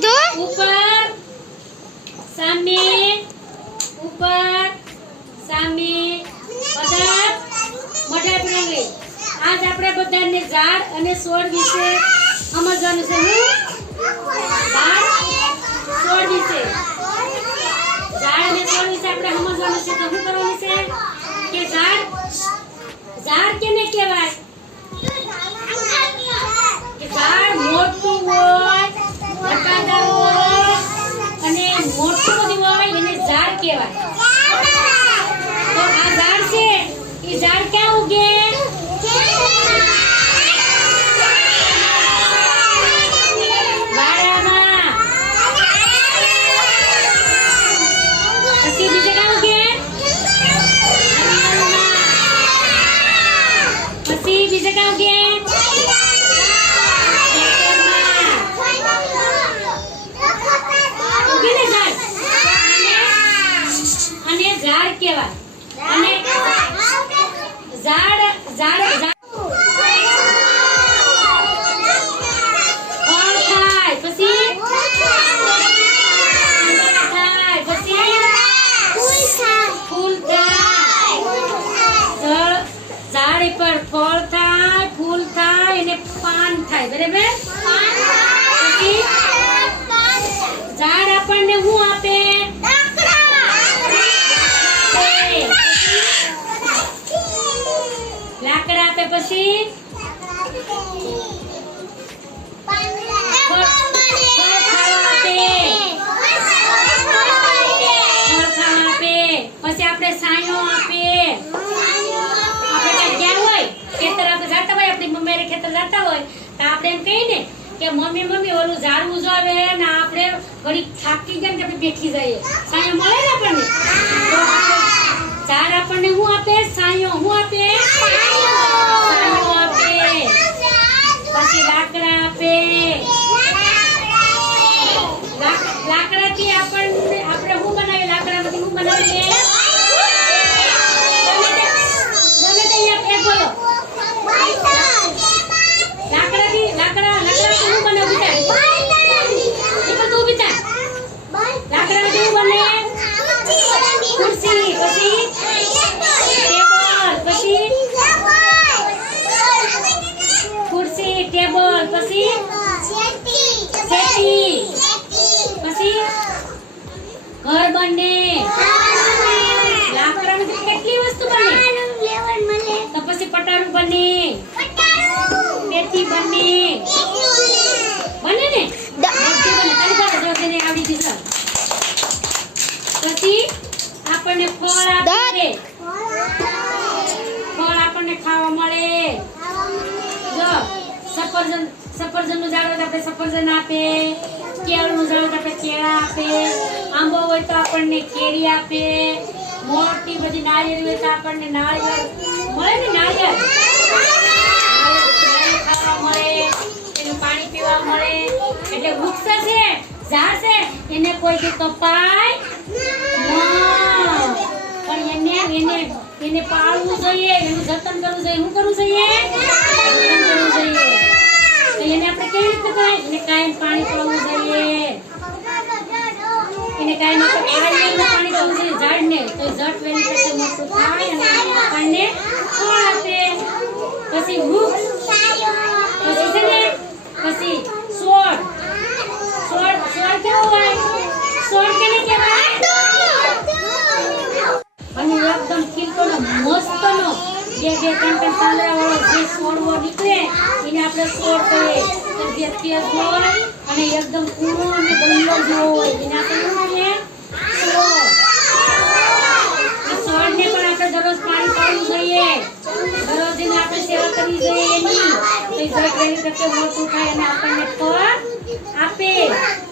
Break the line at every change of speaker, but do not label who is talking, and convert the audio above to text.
કીધું? ઉપર, સામે ઉપર, સામે બધા મઢા પ્રેમી આજ આપણે બધાને ઝાડ અને છોડ વિશે સમજવાનું છે હું ઝાડ છોડ વિશે. ઝાડ અને છોડ વિશે આપણે સમજવાનું છે, તો શું કરવાનું છે? કે ઝાડ ઝાડ કેને કહેવાય? ઝાડ તો આ ઝાડ છે. એ ઝાડ ક્યાં ઉગે? વાડામાં પછી બીજે ક્યાં ઉગે? પાન થાય તો કહી ને કે મમ્મી મમ્મી, ઓલું ઝાડવું જોવે ને આપણે ઘડી થાકી ગયા ને આપણે બેઠી જઈએ. સાયો મળે ને આપણને? ઝાડ આપણને હું આપે? સાયો શું ઘર બને. લાકડામાંથી કેટલી વસ્તુ બને? તો પછી પટારું બને. પેટી બને. બને ને? બધું પછી આપણને ફળ આપે ફળ આપણને ખાવા મળે. જો, સફરજન સફરજનનું ઝાડ આપણે સફરજન આપે કેળનું ઝાડ આપણે કેળા આપે, આંબો હોય તો આપણને કેરી આપે મોટી બધી નાળિયેર હોય તો આપણને નાળિયેર મળે ને નાળિયેર પાણી પીવા મળે. છે એને કોઈ દી કપાય. પણ એને એને એને પાળવું જોઈએ, એનું જતન કરવું જોઈએ, શું કરવું જોઈએ? જોઈએ. એને આપણે કેવી રીતે કરાય? કાયમ પાણી પાવું જોઈએ એને કાયમ આપણે કાયમ પાણી પાવું જોઈએ ઝાડને તો એ ઝાડ વેલી મોટું થાય અને આપણને ફળ આપે. પછી વૃક્ષ, પછી છે ને, પછી છોડ છોડ છોડ કેવો હોય? છોડ કેને કહેવાય? અને એકદમ ખીલતોનો મસ્તનો જે બે ત્રણ ત્રણ પાંદડા વાળો જે છોડવો નીકળે, એને આપણે છોડ કહીએ. જે તેજ હોય, અને એકદમ કૂણો અને ગંદો જેવો હોય, એને આપણે શું કહીએ છોડ આ છોડને પણ આપણે દરરોજ પાણી પાવું જોઈએ દરરોજ એને આપણે સેવા કરવી જોઈએ એની તો એ ઝાડ વહેલી તકે